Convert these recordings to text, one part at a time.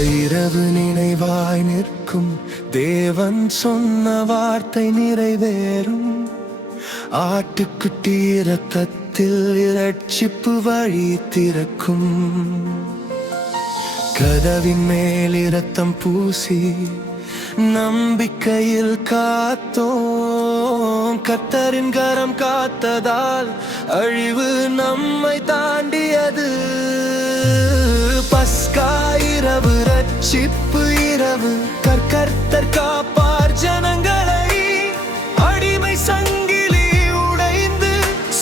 இரவு நினைவாய் நிற்கும், தேவன் சொன்ன வார்த்தை நிறைவேறும். ஆட்டுக்குட்டி இரத்தத்தில் இரட்சிப்பு வழி திறக்கும். கதவின் மேல் இரத்தம் பூசி நம்பிக்கையில் காத்தோம். கர்த்தரின் கரம் காத்ததால் அழிவு நம்மை தாண்டியது. பஸ்கா இரவு, ரட்சிப்பு இரவு, கர்த்தர் காப்பார் ஜனங்களை. அடிமை சங்கிலி உடைந்து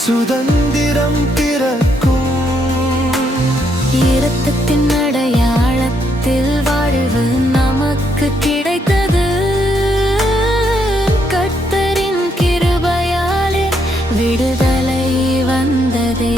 சுதந்திரம் பிறக்கும். இரத்தத்தின் அடையாளத்தில் வாழ்வு நமக்கு கிடைத்தது. கர்த்தரின் கிருபையாலே விடுதலை வந்ததே.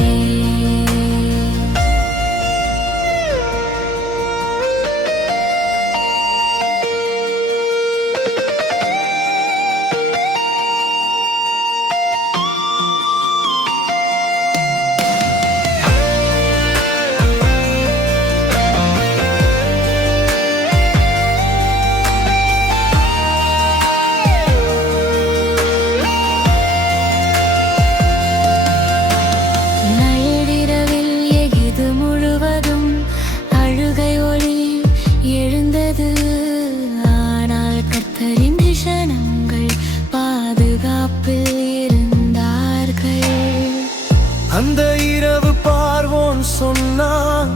அந்த இரவு பார்வோன் சொன்னான்,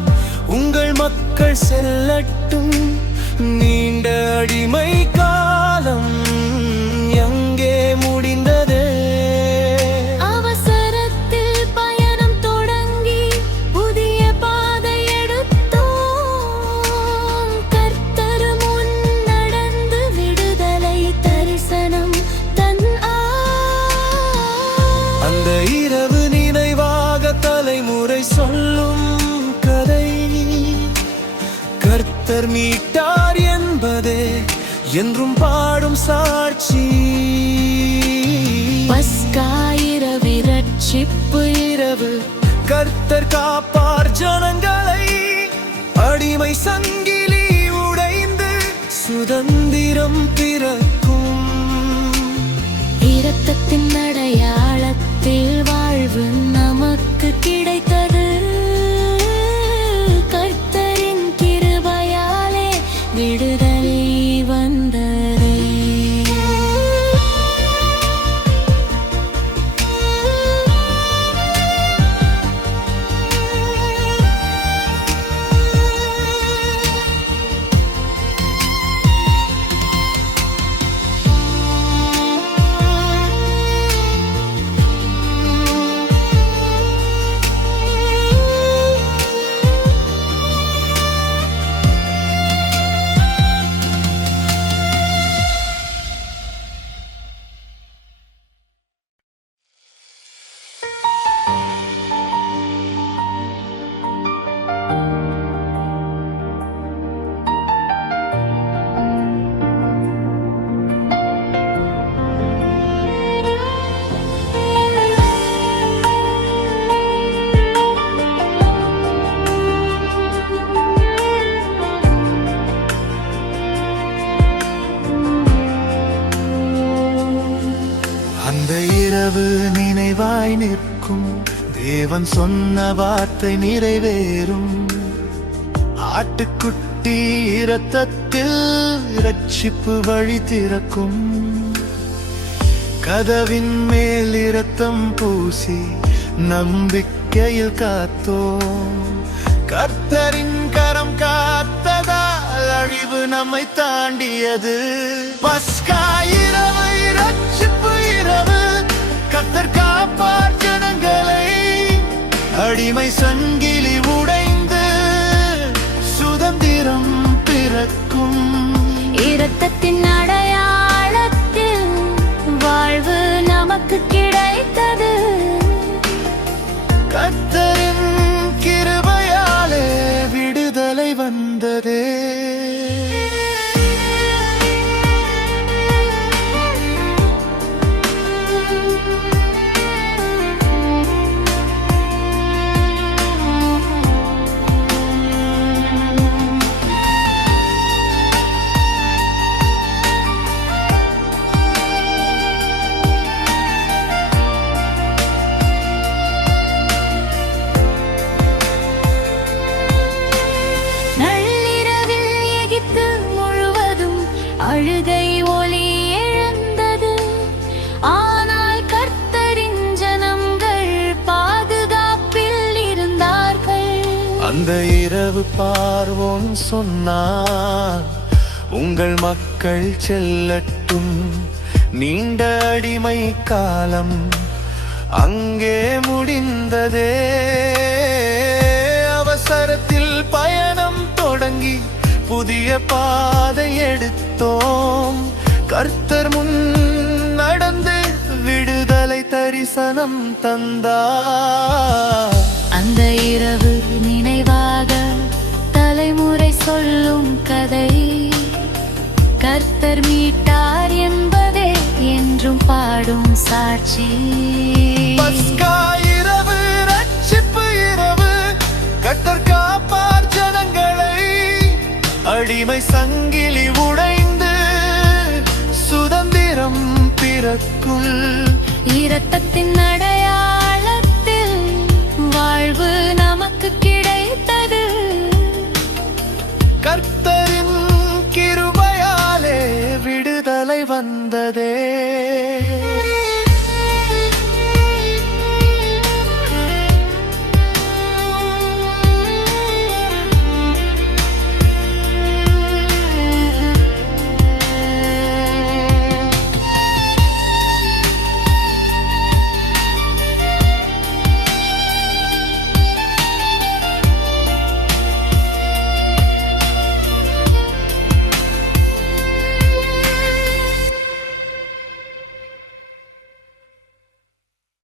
உங்கள் மக்கள் செல்லட்டும். நீண்ட அடிமை காலம் எங்கே முடிந்ததே? அவசரத்தில் பயணம் தொடங்கி புதிய பாதை எடுத்தோம். கர்த்தர் முன் நடந்து விடுதலை தரிசனம் அந்த இரவு தலைமுறை சொல்லும் கதை. கர்த்தர் மீட்டார் என்பதே என்றும் பாடும் சாட்சி. பஸ்கா இரவு, ரட்சிப்பு இரவு, கர்த்தர் காப்பார் ஜனங்களை. அடிமை சங்கிலி உடைந்து சுதந்திரம் பிறக்கும். இரத்தத்தின் அடையாளத்தில் வாழ்வு நமக்கு கிடைத்தது. கர்த்தரின் கிருபையாலே விடுதலை வந்ததே. அந்த இரவு நினைவாய் நிற்கும், தேவன் சொன்ன வார்த்தை நிறைவேறும். ஆட்டுக்குட்டி இரத்தத்தில் இரட்சிப்பு வழி திறக்கும். கதவின் மேல் இரத்தம் பூசி நம்பிக்கையில் காத்தோம். கர்த்தரின் கரம் காத்ததால் அழிவு நம்மை தாண்டியது. பஸ்கா இரவு, ரட்சிப்பு இரவு, கர்த்தர் காப்பார் ஜனங்களை. அடிமை சங்கிலி உடைந்து சுதந்திரம் பிறக்கும். இரத்தத்தின் அடையாளத்தில் வாழ்வு நமக்கு கிடைத்தது. கர்த்தரின் கிருபையாலே விடுதலை வந்ததே. பார்வோன் சொன்னார், உங்கள் மக்கள் செல்லட்டும். நீண்ட அடிமை காலம் அங்கே முடிந்ததே. அவசரத்தில் பயணம் தொடங்கி புதிய பாதை எடுத்தோம். கர்த்தர் முன் நடந்து விடுதலை தரிசனம் தந்தார். அந்த இரவு நினைவாக தலைமுறை சொல்லும் கதை, கர்த்தர் மீட்டார் என்பதே என்றும் பாடும் சாட்சி. பஸ்கா இரவு, ரட்சிப்பு இரவு, கர்த்தர் காப்பார் ஜனங்களை. அடிமை சங்கிலி உடைந்து சுதந்திரம் பிறக்கும். இரத்தத்தின் அடையாளத்தில் வாழ்வு நமக்கு கிடைத்தது. கர்த்தரின் கிருபையாலே விடுதலை வந்ததே.